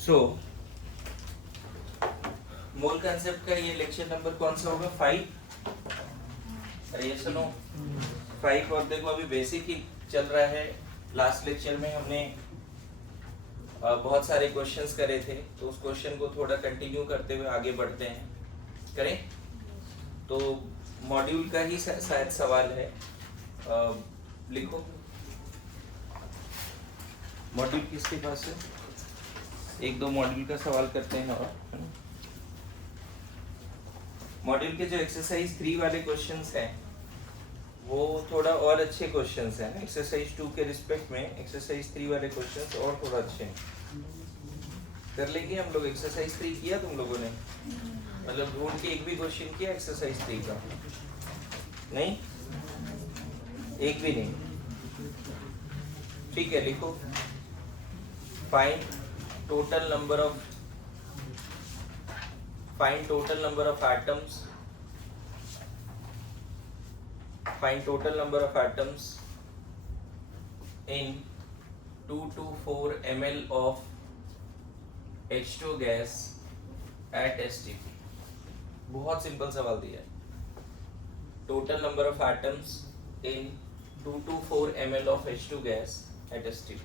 सो मोल concept का ये lecture number कौन सा होगा? 5। अरे ये सुनो, 5। और देखो अभी बेसिक ही चल रहा है। लास्ट लेक्चर में हमने बहुत सारे क्वेश्चंस करे थे, तो उस क्वेश्चन को थोड़ा कंटिन्यू करते हुए आगे बढ़ते हैं। करें? तो मॉड्यूल का ही शायद सवाल है। लिखो मॉड्यूल किसके पास है? एक दो मॉड्यूल का सवाल करते हैं। और मॉड्यूल के जो एक्सरसाइज 3 वाले क्वेश्चंस हैं वो थोड़ा और अच्छे क्वेश्चंस हैं ना। एक्सरसाइज 2 के रिस्पेक्ट में एक्सरसाइज 3 वाले क्वेश्चंस और थोड़ा अच्छे हैं। कर लेंगे हम लोग। एक्सरसाइज 3 किया तुम लोगों ने? मतलब ढूंढ के एक भी क्वेश्चन किया एक्सरसाइज 3 का? नहीं, एक भी नहीं। ठीक है, लिखो find total number of atoms. Find total number of atoms in 224 ml of H2 gas at STP. बहुत सिंपल सवाल दिया है। Total number of atoms in 224 ml of H2 gas at STP.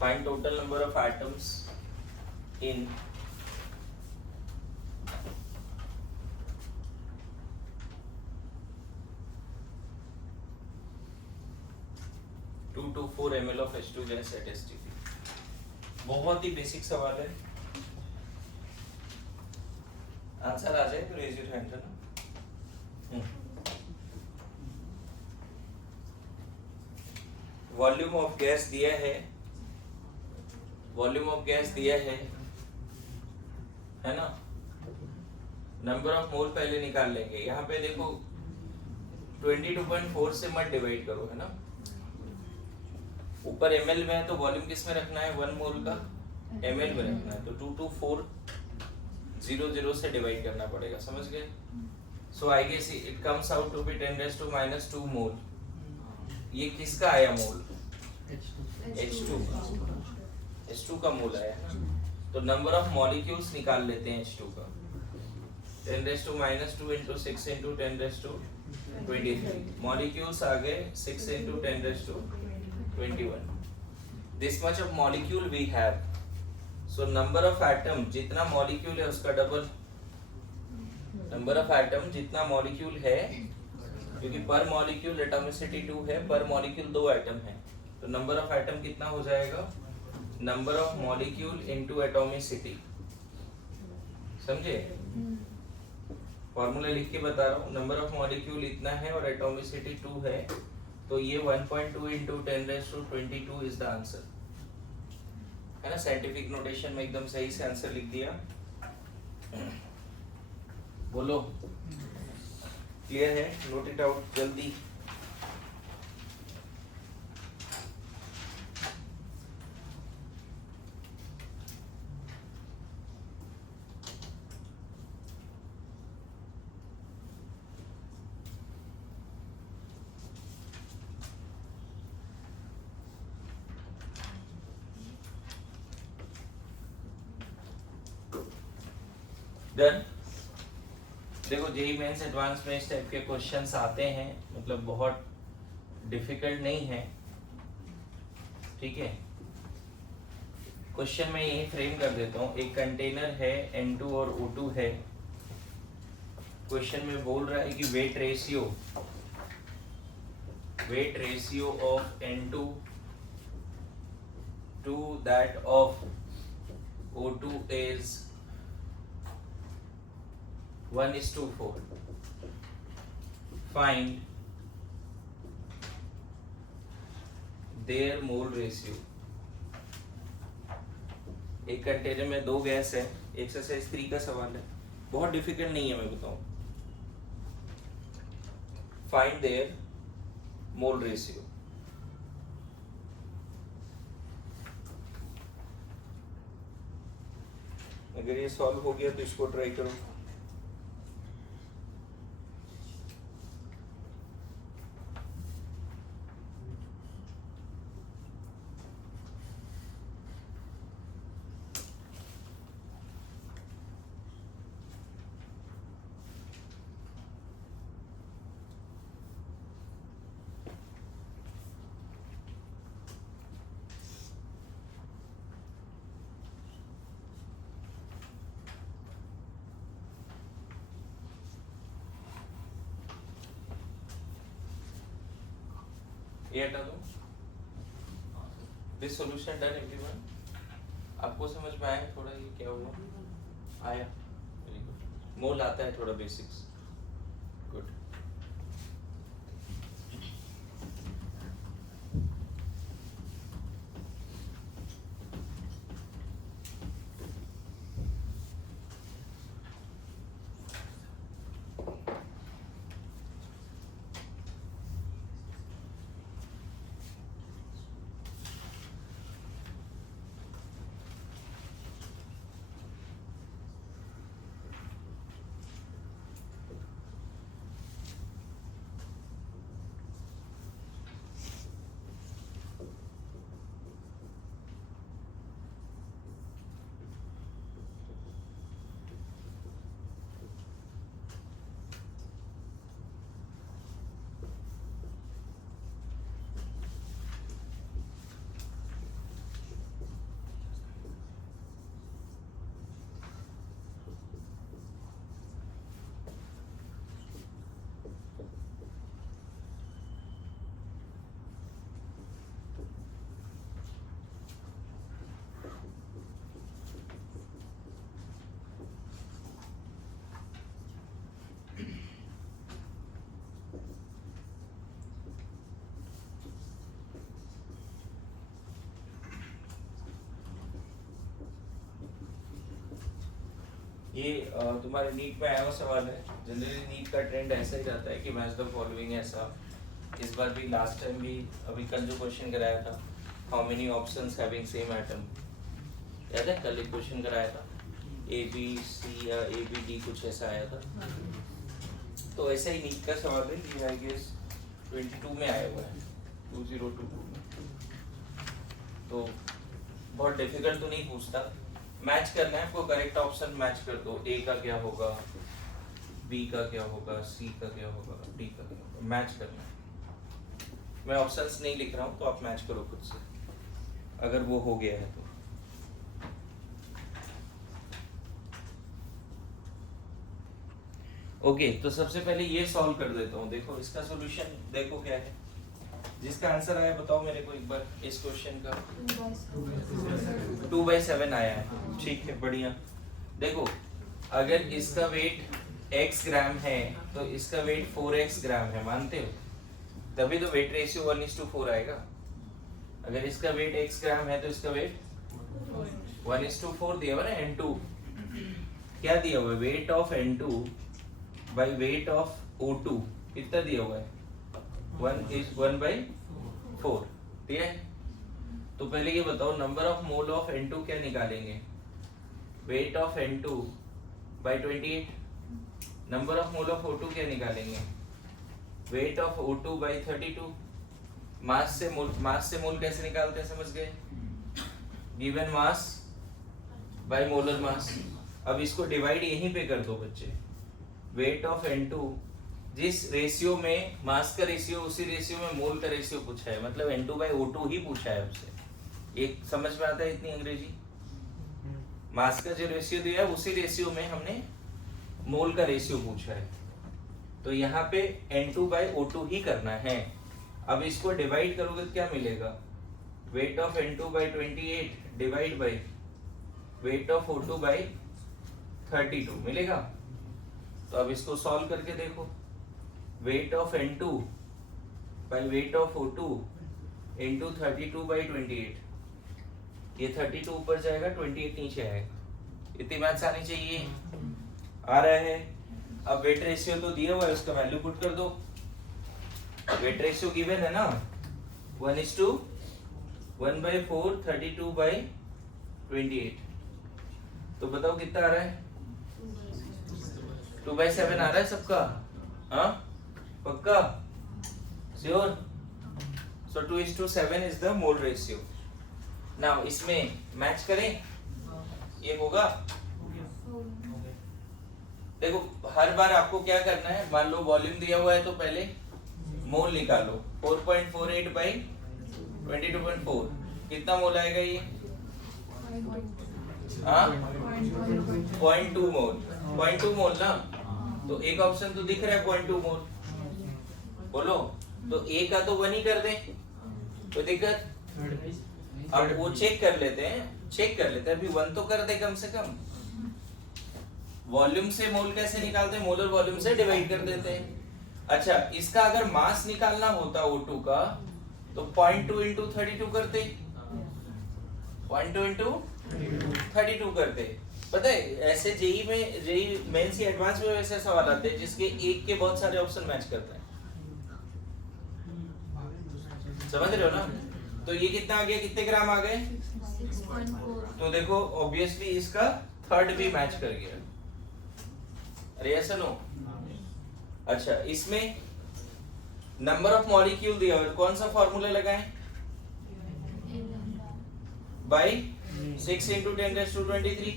Find total number of atoms in 224 ml of H2 gas at STP. बहुत ही basic सवाल है। Answer आ जाए तो raise your hand करना। वॉल्यूम ऑफ गैस दिया है, है ना। नंबर ऑफ मोल पहले निकाल लेंगे। यहाँ पे देखो 22.4 से मत डिवाइड करो, है ना। ऊपर ml में है तो वॉल्यूम किस में रखना है? 1 मोल का ml में रखना है, तो 22400 से डिवाइड करना पड़ेगा। समझ गए? So I guess it comes out to be 10⁻² mole. ये किसका आया मोल? H2 का मोल आया है। तो नंबर ऑफ मॉलिक्यूल्स निकाल लेते हैं H2 का। 10⁻² इंटू 6 इंटू 10⁻23 मॉलिक्यूल्स आ गए 6 into 10⁻21। This much of molecule we have. So number of atom जितना मॉलिक्यूल है उसका डबल। नंबर ऑफ एटम जितना मॉलिक्यूल है, क्योंकि पर मॉलिक्यूल एटॉमिसिटी 2 है, पर मॉलिक्यूल 2 एटम है, तो नंबर ऑफ एटम कितना हो जाएगा? Number of molecule into atomicity. समझे? फॉर्मूला लिख के बता रहा हूँ। नंबर ऑफ मॉलिक्यूल इतना है और एटॉमिसिटी 2 है, तो ये 1.2 इंटू 10⁻22 इज द आंसर, है ना। साइंटिफिक नोटेशन में एकदम सही से आंसर लिख दिया। बोलो, क्लियर है? नोट इट आउट जल्दी। डन। देखो जेईई मेंस एडवांस में इस टाइप के क्वेश्चंस आते हैं, मतलब बहुत डिफिकल्ट नहीं है। ठीक है, क्वेश्चन में यही फ्रेम कर देता हूँ। एक कंटेनर है, N2 और O2 है। क्वेश्चन में बोल रहा है कि weight ratio of N2 to that of O2 is 1:4. Find their mole ratio. एक कंटेनर में 2 गैस है। एक्सरसाइज 3 का सवाल है, बहुत डिफिकल्ट नहीं है, मैं बताऊं। Find their mole ratio. अगर ये सॉल्व हो गया तो इसको ट्राई करो। ये हटा दो। This solution done everyone. आपको समझ में आया थोड़ा ये क्या हुआ? आया, वेरी गुड। मोल आता है थोड़ा बेसिक्स, गुड। ये तुम्हारे नीट में आया हुआ सवाल है। जनरली नीट का ट्रेंड ऐसा ही रहता है कि मैच द फॉलोइंग ऐसा। इस बार भी, लास्ट टाइम भी, अभी कल जो क्वेश्चन कराया था, how many options having same atom, याद है? कल एक क्वेश्चन कराया था, ए बी सी या ए बी डी कुछ ऐसा आया था। तो ऐसा ही नीट का सवाल है, ये आई गेस 22 में आया हुआ है, 2022 में। तो बहुत डिफिकल्ट तो नहीं पूछता, मैच करना है आपको, करेक्ट ऑप्शन मैच कर दो। ए का क्या होगा, बी का क्या होगा, सी का क्या होगा, डी का क्या होगा, मैच करना है। मैं ऑप्शंस नहीं लिख रहा हूँ, तो आप मैच करो खुद से, अगर वो हो गया है तो। ओके, तो सबसे पहले ये सॉल्व कर देता हूँ। देखो इसका सॉल्यूशन देखो क्या है। जिसका आंसर आया बताओ मेरे को एक बार इस क्वेश्चन का। 2/7 आया है, ठीक है, बढ़िया। देखो अगर इसका वेट x ग्राम है तो इसका वेट 4x ग्राम है, मानते हो? तभी तो वेट रेशियो 1:4 आएगा। अगर इसका वेट x ग्राम है तो इसका वेट 1:4 दिया हुआ ना। N2 क्या दिया हुआ है? Weight of N2 by weight of O2 कितना दिया हुआ है? 1/4 दिया है। तो पहले ये बताओ number of mole of N2 क्या निकालेंगे? Weight of N2 by 28। Number of mole of O2 क्या निकालेंगे? Weight of O2 by 32। मास से मोल कैसे निकालते हैं, समझ गए? Given mass by molar mass. अब इसको डिवाइड यहीं पे कर दो बच्चे। वेट ऑफ N2 जिस रेशियो में मास का रेशियो, उसी रेशियो में मोल का रेशियो पूछा है, मतलब N2/O2 ही पूछा है उससे। एक समझ में आता है इतनी अंग्रेजी? मास का जो रेशियो दिया है उसी रेशियो में हमने मोल का रेशियो पूछा है, तो यहाँ पे N2/O2 ही करना है। अब इसको डिवाइड करोगे तो क्या मिलेगा? Weight of N2/28 divide by weight of O2/32 मिलेगा। तो अब इसको सॉल्व करके देखो। Weight of N2 by weight of O2 into 32/28। ये 32 ऊपर जाएगा, 28 नीचे आएगा। इतनी मैथ्स आनी चाहिए, आ रहा है। अब वेट रेशियो तो दिया हुआ है, उसका वैल्यू पुट कर दो। वेट रेशियो गिवन है ना, 1:1/4 32/28। तो बताओ कितना आ रहा है? 2/7 आ रहा है सबका? हाँ पक्का? Sure? So 2:7 is the mole ratio. Now इसमें मैच करें, ये होगा? देखो हर बार आपको क्या करना है, मान लो वॉल्यूम दिया हुआ है तो पहले मोल निकालो. 4.48 बाई 22.4 कितना मोल आएगा ये? हाँ 0.2 मोल. 0.2 मोल ना, तो एक ऑप्शन तो दिख रहा है 0.2 मोल. बोलो तो ए का तो 1 ही कर दें, कोई दिक्कत? अब वो चेक कर लेते हैं अभी 1 तो कर दे कम से कम. वॉल्यूम से मोल कैसे निकालते हैं? मोलर वॉल्यूम से डिवाइड कर देते हैं. अच्छा इसका अगर मास निकालना होता O2 का तो 0.2 into 32 करते. 0.2 into 32 करते. पता है ऐसे जेई मेंस की एडवांस में वैसे सवाल आते हैं जिसके एक के बहुत सारे ऑप्शन मैच करते हैं. समझ रहे हो ना? तो ये कितना आ गया, कितने ग्राम आ गए? 6.4. तो देखो ऑब्वियसली इसका थर्ड भी मैच कर गया. अरे ऐसा नो. अच्छा इसमें नंबर ऑफ मॉलिक्यूल दिया हुआ, कौन सा फॉर्मूला लगाएं? बाई 6 into 10⁻23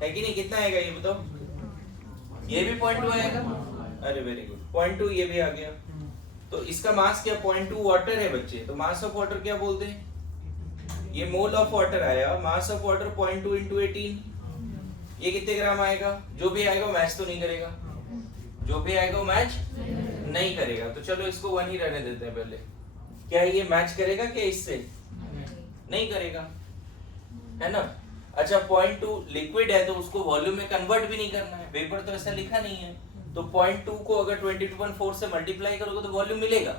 है कि नहीं? कितना आएगा ये बताओ? ये भी 0.2 आएगा. अरे वेरी गुड, 0.2 ये भी आ गया. तो इसका मास क्या? 0.2 वाटर है बच्चे. तो मास ऑफ वाटर क्या बोलते हैं? ये मोल ऑफ वाटर आया, मास ऑफ वाटर 0.2 into 18. ये कितने ग्राम आएगा? जो भी आएगा वो मैच तो नहीं करेगा. जो भी आएगा वो मैच नहीं करेगा. तो चलो इसको 1 ही रहने देते हैं पहले. क्या ये मैच करेगा क्या इससे? नहीं करेगा, है ना? अच्छा 0.2 लिक्विड है तो उसको वॉल्यूम में कन्वर्ट भी नहीं करना है. पेपर तो ऐसा लिखा नहीं है. तो 0.2 को अगर 22.4 से मल्टीप्लाई करोगे तो वॉल्यूम मिलेगा,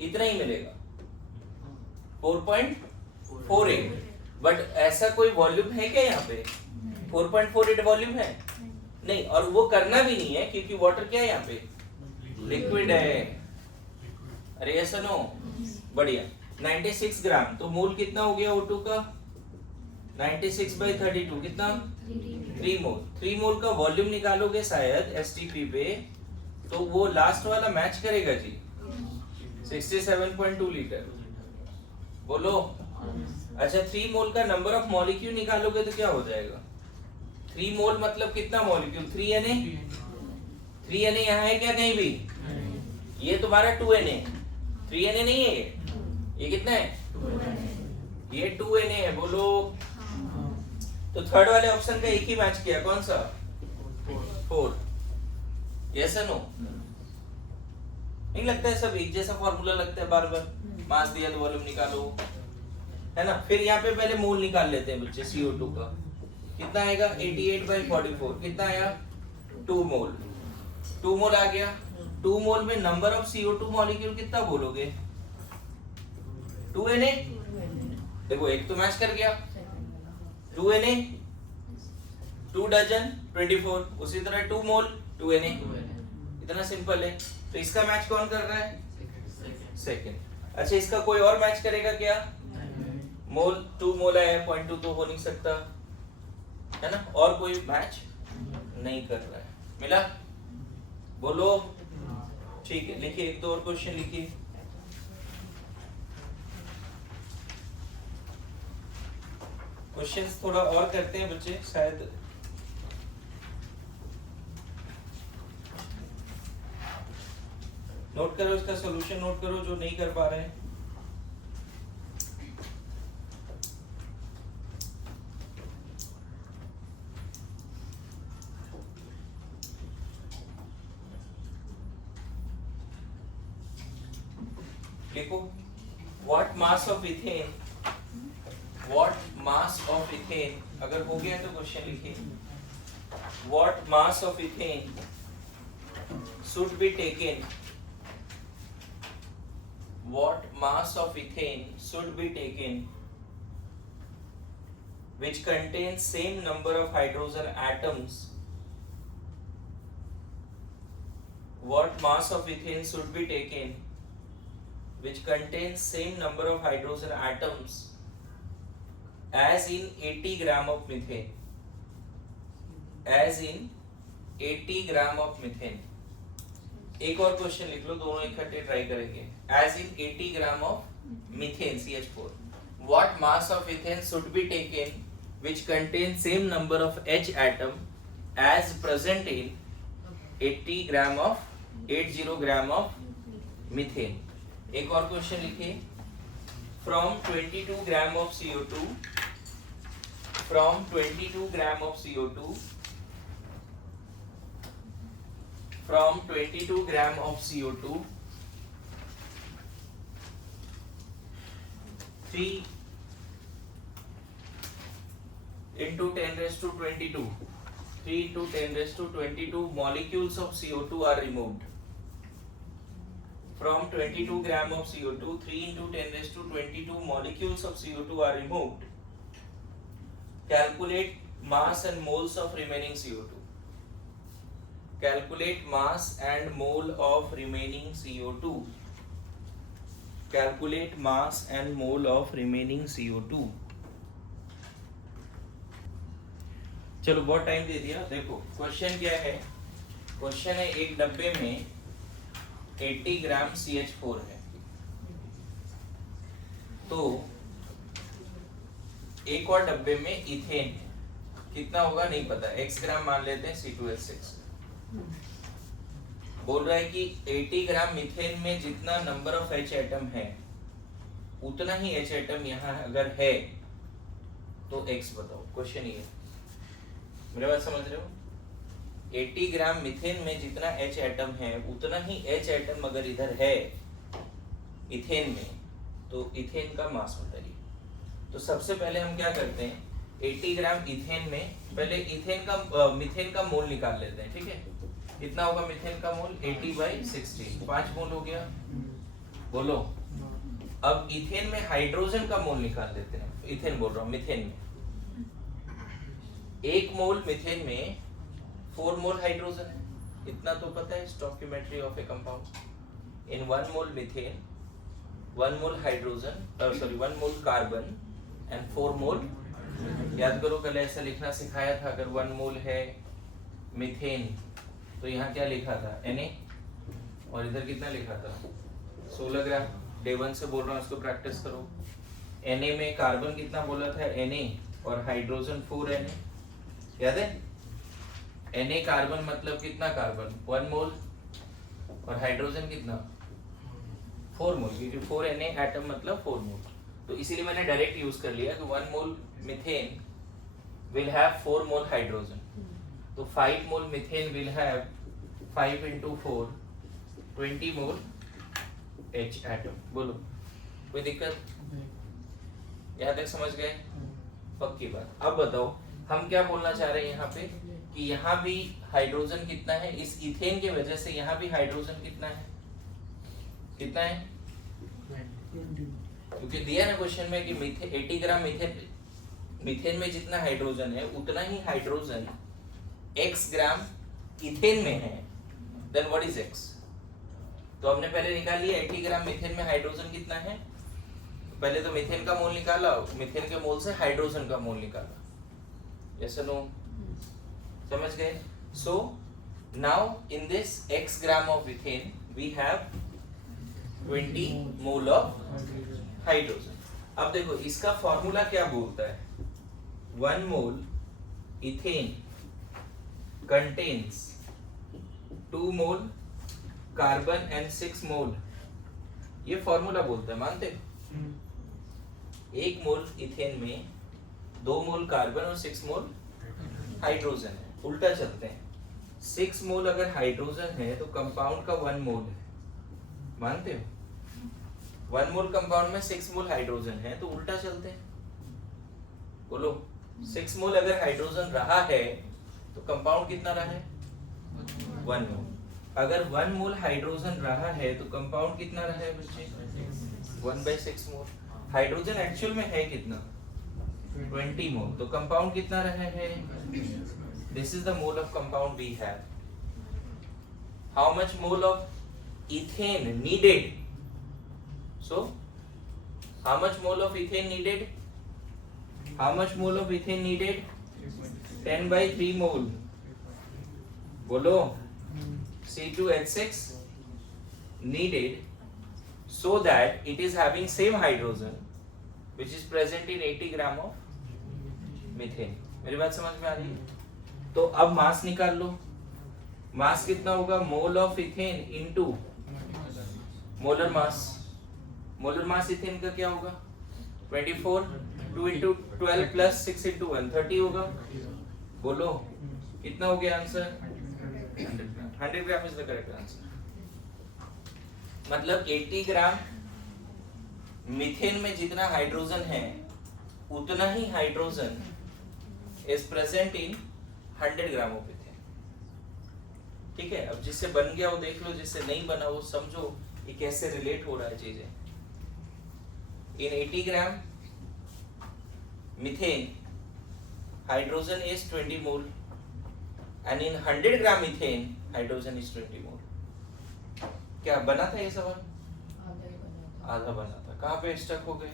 इतना ही मिलेगा 4.48. बट ऐसा कोई वॉल्यूम है क्या यहाँ पे? 4.48 वॉल्यूम है नहीं, और वो करना भी नहीं है क्योंकि वाटर क्या है यहाँ पे? लिक्विड है. अरे ऐसा नो. बढ़िया. 96 ग्राम. तो मोल कितना हो गया O2 का? 96/32 कितना? 3 मोल. 3 मोल का वॉल्यूम निकालोगे शायद STP पे, तो वो लास्ट वाला मैच करेगा जी. 67.2 लीटर. बोलो. अच्छा 3 मोल का नंबर ऑफ मॉलिक्यूल निकालोगे तो क्या हो जाएगा? 3 मोल मतलब कितना मॉलिक्यूल? 3Na. 3Na यहाँ है क्या कहीं भी? ये तुम्हारा 2Na. 3Na नहीं है ये कितना है? ये 2Na है. बोलो. तो थर्ड वाले ऑप्शन का एक ही मैच किया, कौन सा? 4. यस या नो? नहीं लगता है सब एक जैसा फॉर्मूला लगता है बार बार. मास दिया तो वॉल्यूम निकालो, है ना? फिर यहाँ पे पहले मोल निकाल लेते हैं बच्चे. CO2 का कितना आएगा? 88/44. कितना आया? 2 मोल. 2 मोल आ गया. 2 मोल में नंबर ऑफ CO2 मॉलिक्यूल कितना बोलोगे? 2Na. देखो एक तो मैच कर गया. 2Na 2 dozen 24. उसी तरह 2 मोल 2Na. इतना सिंपल है. तो इसका मैच कौन कर रहा है? सेकंड. अच्छा इसका कोई और मैच करेगा क्या? मोल 2 मोल है, 0.2 तो हो नहीं सकता, है ना? और कोई मैच नहीं कर रहा है. मिला? बोलो. ठीक है, लिखिए. एक दो और क्वेश्चन लिखिए. क्वेश्चंस थोड़ा और करते हैं बच्चे, शायद नोट करो. इसका सॉल्यूशन नोट करो जो नहीं कर पा रहे हैं. देखो what mass of ethane, what mass of ethane, अगर हो गया तो क्वेश्चन लिखिए. What mass of ethane should be taken, what mass of ethane should be taken which contains same number of hydrogen atoms. What mass of ethane should be taken which contains same number of hydrogen atoms as in 80 gram of methane, as in 80 gram of methane. एक और question लिख लो, दोनों इकट्ठे try करेंगे. As in 80 gram of methane CH4, what mass of ethane should be taken which contains same number of H atom as present in 80 gram of methane. एक और question लिखिए. From 22 gram of CO2, from 22 gram of CO2, from 22 gram of CO2, 3 into 10 raised to 22, 3 into 10 raised to 22 molecules of CO2 are removed. From 22 gram of CO2, 3 into 10 raised to 22 molecules of CO2 are removed. Calculate mass and moles of remaining CO2. Calculate mass and mole of remaining CO2. Calculate mass and mole of remaining CO2. चलो बहुत time दे दिया. देखो question क्या है. Question है एक डब्बे में 80 ग्राम CH4 है, तो एक और डब्बे में इथेन है. कितना होगा नहीं पता, x ग्राम मान लेते हैं C2H6. बोल रहा है कि 80 ग्राम मीथेन में जितना नंबर ऑफ H एटम है उतना ही H एटम यहाँ अगर है तो x बताओ. क्वेश्चन ये है, मेरे बात समझ रहे हो. 80 ग्राम मीथेन में जितना H एटम है उतना ही H एटम अगर इधर है इथेन में, तो इथेन का मास बताइए. तो सबसे पहले हम क्या करते हैं, 80 ग्राम इथेन में पहले इथेन का मीथेन का मोल निकाल लेते हैं. ठीक है, कितना होगा मीथेन का मोल? 80/16, 5 मोल हो गया. बोलो. अब इथेन में हाइड्रोजन का मोल निकाल लेते हैं. इथेन बोल रहा हूँ, मीथेन में 1 मोल मीथेन में 4 मोल हाइड्रोजन है. इतना तो पता है stoichiometry of A compound. In 1 mole methane 1 mole hydrogen, sorry 1 mole carbon and 4 मोल. याद करो कल ऐसा लिखना सिखाया था. अगर 1 मोल है मीथेन तो यहाँ क्या लिखा था? Na. और इधर कितना लिखा था? 16 ग्राम. डे 1 से बोल रहा हूँ, इसको प्रैक्टिस करो. Na में कार्बन कितना बोला था? Na. और हाइड्रोजन 4Na. याद है? Na कार्बन मतलब कितना कार्बन? 1 मोल. और हाइड्रोजन कितना? 4 मोल. क्योंकि 4Na एटम मतलब 4 मोल. तो इसीलिए मैंने डायरेक्ट यूज कर लिया कि 1 mole methane will have 4 mole hydrogen. तो 5 mole methane will have 5 into 4 20 mole H atom. बोलो कोई दिक्कत? यहाँ तक समझ गए? पक्की बात. अब बताओ हम क्या बोलना चाह रहे हैं यहाँ पे कि यहाँ भी हाइड्रोजन कितना है. इस इथेन की वजह से यहाँ भी हाइड्रोजन कितना है? कितना है? क्योंकि दिया ना क्वेश्चन में कि 80 ग्राम मीथेन में जितना हाइड्रोजन है उतना ही हाइड्रोजन x ग्राम इथेन में है. Then what is x? तो हमने पहले निकाल लिया 80 ग्राम मीथेन में हाइड्रोजन कितना है. पहले तो मीथेन का मोल निकाला, मीथेन के मोल से हाइड्रोजन का मोल निकाला. यस और नो? समझ गए? So now in this x gram of ethane we have 20 mole of hydrogen. अब देखो इसका फॉर्मूला क्या बोलता है. 1 mole ethane contains 2 mole carbon and 6 mole. ये फॉर्मूला बोलता है, मानते हो? 1 मोल इथेन में 2 मोल कार्बन और 6 मोल हाइड्रोजन है. उल्टा चलते हैं. 6 मोल अगर हाइड्रोजन है तो कंपाउंड का 1 मोल है. मानते हो? 1 मोल कंपाउंड में 6 मोल हाइड्रोजन है, तो उल्टा चलते हैं. बोलो 6 मोल अगर हाइड्रोजन रहा है तो कंपाउंड कितना रहा है? 1 मोल. अगर 1 मोल हाइड्रोजन रहा है तो कंपाउंड कितना रहा है बच्चे? 1/6 मोल. हाइड्रोजन एक्चुअल में है कितना? 20 मोल. तो कंपाउंड कितना रहा है? This is the mole of compound we have. How much mole of ethane needed? So how much mole of ethane needed? How much mole of ethane needed? 10/3 mole. बोलो. C2H6 needed so that it is having same hydrogen which is present in 80 gram of methane. मेरी बात समझ में आ रही है? तो अब मास निकाल लो. मास कितना होगा? मोल of ethane into molar mass. Molar mass ethane का क्या होगा? 24. 2 into 12 plus 6 into 1 30 होगा. बोलो कितना हो गया answer? 100 gram is the correct answer. मतलब 80 ग्राम मीथेन में जितना हाइड्रोजन है उतना ही hydrogen is present in 100 gram of ethane. ठीक है. अब जिससे बन गया वो देख लो, जिससे नहीं बना वो समझो ये कैसे रिलेट हो रहा है चीजें. In 80 gram methane hydrogen is 20 mole and in 100 gram methane hydrogen is 20 mole. क्या बना था ये सवाल? आधा बना था. कहाँ पे स्टक हो गए?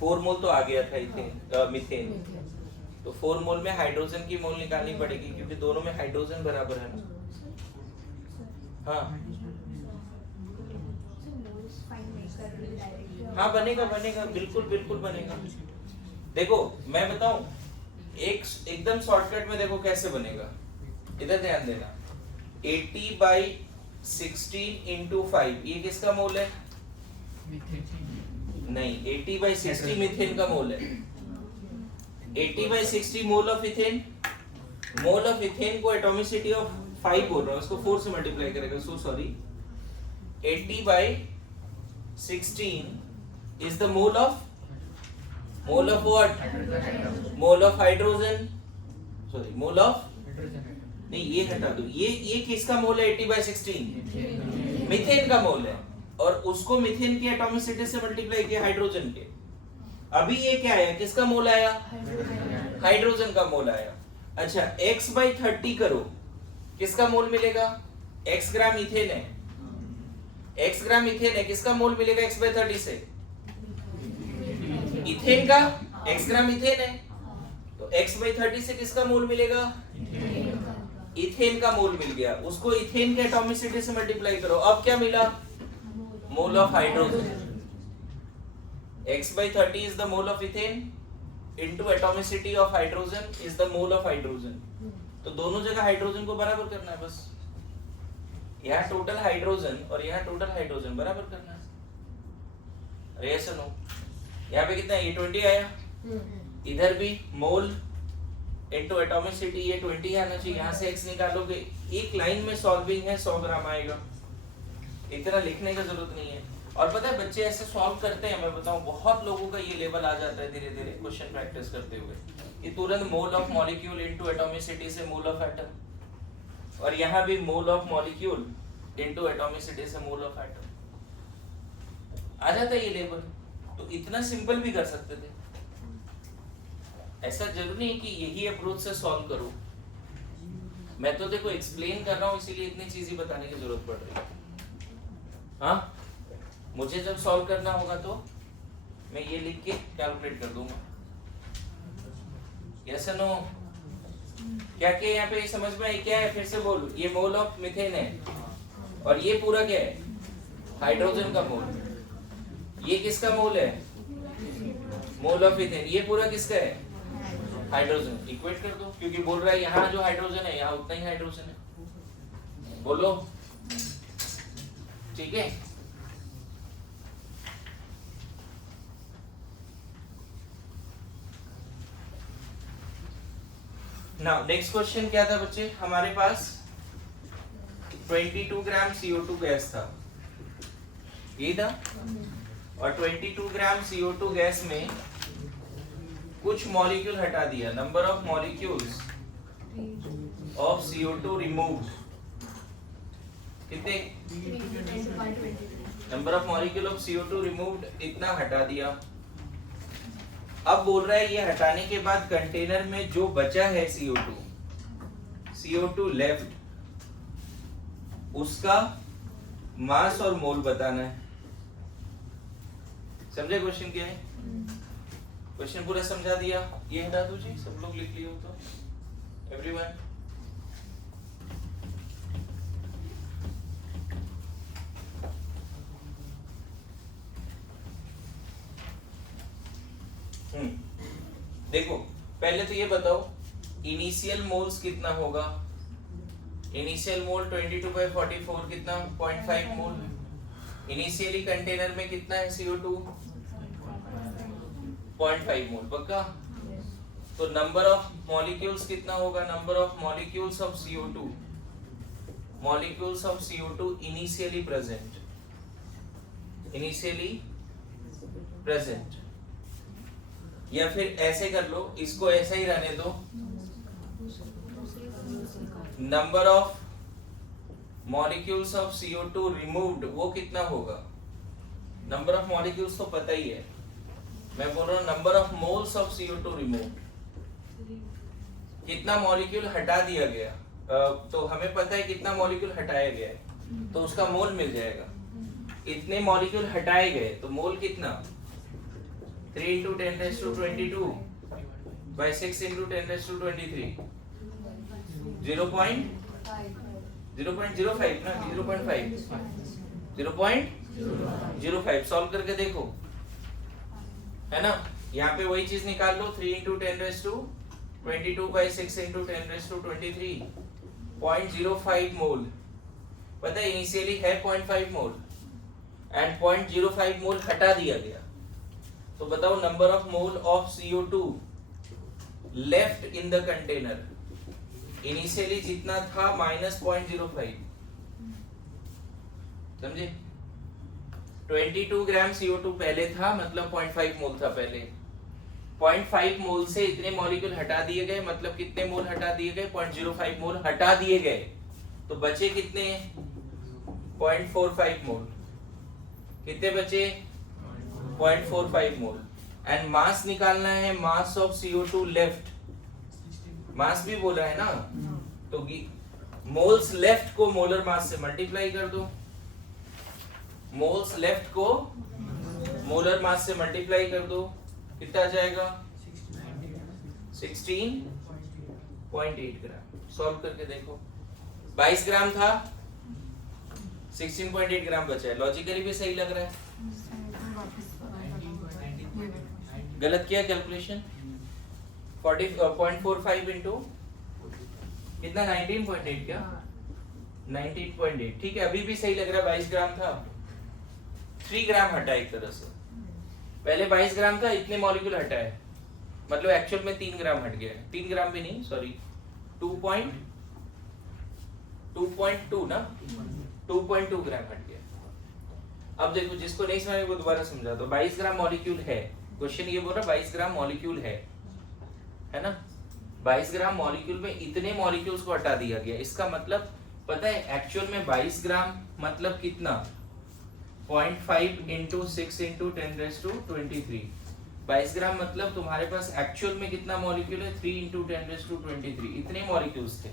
4 मोल तो आ गया था इथेन मीथेन. तो 4 मोल में हाइड्रोजन की मोल निकालनी पड़ेगी क्योंकि दोनों में हाइड्रोजन बराबर है ना. हाँ हाँ बनेगा बनेगा बिल्कुल बिल्कुल बनेगा. देखो मैं बताऊं एकदम शॉर्टकट में. देखो कैसे बनेगा, इधर ध्यान देना. 80/16 into 5 ये किसका मोल है? नहीं, 80/60 मीथेन का मोल है. 80/60 मोल of ethane. Mole of ethane को एटॉमिसिटी ऑफ 5 बोल रहा हूं, उसको 4 से मल्टीप्लाई करेगा. So sorry. 80/16 is the mole of what? Mole of hydrogen. Sorry, mole of नहीं, ये हटा दो. ये किसका मोल है? 80/16 मीथेन का मोल है. और उसको मीथेन की एटॉमिसिटी से मल्टीप्लाई किया हाइड्रोजन के. अभी ये क्या आया? किसका मोल आया? हाइड्रोजन का मोल आया. अच्छा, x/30 करो. किसका मोल मिलेगा? x ग्राम इथेन है. x ग्राम इथेन है. किसका मोल मिलेगा x/30 से? इथेन का. x ग्राम इथेन है तो x/30 से किसका मोल मिलेगा? इथेन का मोल मिल गया. उसको इथेन के एटॉमिसिटी से मल्टीप्लाई करो. अब क्या मिला? मोल of hydrogen. x/30 is the mole of ethane into atomicity of hydrogen is the mole of hydrogen. तो दोनों जगह हाइड्रोजन को बराबर करना है बस. यहाँ टोटल हाइड्रोजन और यहाँ टोटल हाइड्रोजन बराबर करना है. अरे ऐसा नो. यहाँ पे कितना है? ये 20 आया. इधर भी मोल इनटू एटॉमिसिटी ये 20 आना चाहिए. यहाँ से x निकालोगे. एक लाइन में सॉल्विंग है 100 ग्राम आएगा. इतना लिखने का जरूरत नहीं है. और पता है बच्चे ऐसे सॉल्व करते हैं. मैं बताऊं बहुत लोगों का ये लेवल आ जाता है धीरे धीरे क्वेश्चन प्रैक्टिस करते हुए. ये तुरंत mole of molecule into atomicity से मोल ऑफ एटम. और यहाँ भी mole of molecule into atomicity से मोल ऑफ एटम आ जाता है ये लेवल. तो इतना सिंपल भी कर सकते थे. ऐसा जरूरी नहीं कि यही अप्रोच से सॉल्व करो. मैं तो देखो एक्सप्लेन कर रहा हूँ इसीलिए इतनी चीजें बताने की जरूरत पड़ रही है. हाँ, मुझे जब सॉल्व करना होगा तो मैं ये लिख के कैलकुलेट कर दूंगा. Yes no? क्या क्या यहाँ पे समझ में आई? क्या है? फिर से बोलो. ये मोल ऑफ मीथेन है और ये पूरा क्या है? हाइड्रोजन का मोल. ये किसका मोल है? मोल ऑफ इथेन. ये पूरा किसका है? हाइड्रोजन. इक्वेट कर दो क्योंकि बोल रहा है यहाँ जो हाइड्रोजन है यहाँ उतना ही हाइड्रोजन है. बोलो ठीक है. नाउ नेक्स्ट क्वेश्चन क्या था बच्चे हमारे पास? 22 ग्राम CO2 गैस था. ये था. और 22 ग्राम CO2 गैस में कुछ मॉलिक्यूल हटा दिया. Number of molecules of CO2 removed. कितने? Number of molecule of CO2 removed इतना हटा दिया. अब बोल रहा है ये हटाने के बाद कंटेनर में जो बचा है CO2 लेफ्ट, उसका मास और मोल बताना है. समझे क्वेश्चन क्या है? क्वेश्चन पूरा समझा दिया। ये हटा दो जी, सब लोग लिख लिए हो तो एवरीवन। देखो पहले तो ये बताओ इनिशियल मोल्स कितना होगा। इनिशियल मोल 22/44 कितना 0.5 मोल। इनिशियली कंटेनर में कितना है CO2 0.5 मोल पक्का। तो नंबर ऑफ मॉलिक्यूल्स कितना होगा, number of molecules of CO2, molecules of CO2 initially present, initially present. या फिर ऐसे कर लो, इसको ऐसे ही रहने दो, number of molecules of CO2 removed वो कितना होगा। नंबर ऑफ मॉलिक्यूल्स तो पता ही है, मैं बोल रहा हूँ number of moles of CO2 removed, कितना मॉलिक्यूल हटा दिया गया। तो हमें पता है कितना मॉलिक्यूल हटाया गया है, तो उसका मोल मिल जाएगा। इतने मॉलिक्यूल हटाए गए तो मोल कितना 3 into 10 raised to 22 by 6 into 10 raised to 23 0.05 ना 0.05 सॉल्व करके देखो, है ना। यहाँ पे वही चीज निकाल लो, 3 into 10 raised to 22 by 6 into 10 raised to 23 0.05 मोल। पता है इनिशियली है 0.5 मोल एंड 0.05 मोल हटा दिया गया। तो बताओ number of mole of CO2 left in the container, initially जितना था -0.05, समझे। 22 ग्राम CO2 पहले था, मतलब 0.5 मोल था पहले। 0.5 मोल से इतने मॉलिक्यूल हटा दिए गए, मतलब कितने मोल हटा दिए गए 0.05 मोल हटा दिए गए, तो बचे कितने 0.45 मोल। कितने बचे 0.45 मोल। एंड मास निकालना है, मास ऑफ CO2 लेफ्ट, मास भी बोला है ना, तो मोल्स लेफ्ट को मोलर मास से मल्टीप्लाई कर दो, मोल्स लेफ्ट को मोलर मास से मल्टीप्लाई कर दो, कितना आ जाएगा 16.8 ग्राम। सॉल्व करके देखो, 22 ग्राम था, 16.8 ग्राम बचा है। लॉजिकली भी सही लग रहा है, गलत किया कैलकुलेशन। 0.45 इंटू कितना 19.8 क्या 19.8, ठीक है अभी भी सही लग रहा है। 22 ग्राम था, 3 ग्राम हटा एक तरह से। पहले 22 ग्राम था, इतने मॉलिक्यूल हटाए, मतलब एक्चुअल में 3 ग्राम हट गया है। 3 ग्राम भी नहीं, सॉरी 2.2 ना 2.2 ग्राम हट गया। अब देखो जिसको नहीं समझ वो दोबारा समझा दो। 22 ग्राम मॉलिक्यूल है, क्वेश्चन ये बोल रहा 22 ग्राम मॉलिक्यूल है ना। 22 ग्राम मॉलिक्यूल में इतने मॉलिक्यूल्स को हटा दिया गया, इसका मतलब पता है एक्चुअल में 22 ग्राम मतलब कितना 0.5 into 6 into 10 raised to 23। 22 ग्राम मतलब तुम्हारे पास एक्चुअल में कितना मॉलिक्यूल है 3 into 10 raised to 23। इतने मॉलिक्यूल्स थे,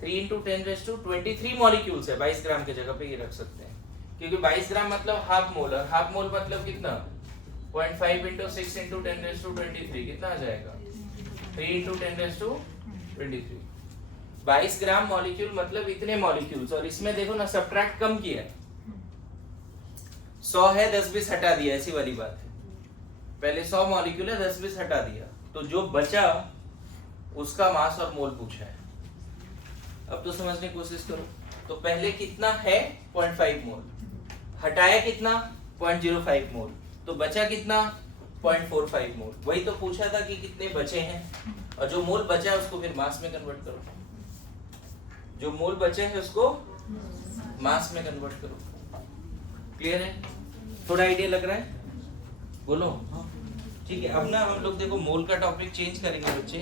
3 into 10 raised to 23 मॉलिक्यूल्स है। 22 ग्राम के जगह पे ये रख सकते हैं, क्योंकि 22 ग्राम मतलब हाफ मोल, और हाफ मोल मतलब कितना 0.5 into 6 into 10 raised to 23 कितना आ जाएगा 3 into 10 raised to 23। 22 gram molecule मतलब इतने मॉलिक्यूल्स, और इसमें देखो ना सब्ट्रैक्ट कम किया है, 100 है 10-20 हटा दिया, ऐसी वाली बात है। पहले 100 मॉलिक्यूल है 10-20 हटा दिया, तो जो बचा उसका मास और मोल पूछा है। अब तो समझने की कोशिश करो, तो पहले कितना है 0.5 मोल, हटाया कितना 0.05 मोल, तो बचा कितना 0.45 मोल। वही तो पूछा था कि कितने बचे हैं, और जो मोल बचा है उसको फिर मास में कन्वर्ट करो, जो मोल बचे हैं उसको मास में कन्वर्ट करो। क्लियर है, थोड़ा आइडिया लग रहा है, बोलो ठीक है। अब ना हम लोग देखो मोल का टॉपिक चेंज करेंगे बच्चे,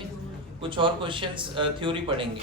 कुछ और क्वेश्चंस थ्योरी पढ़ेंगे।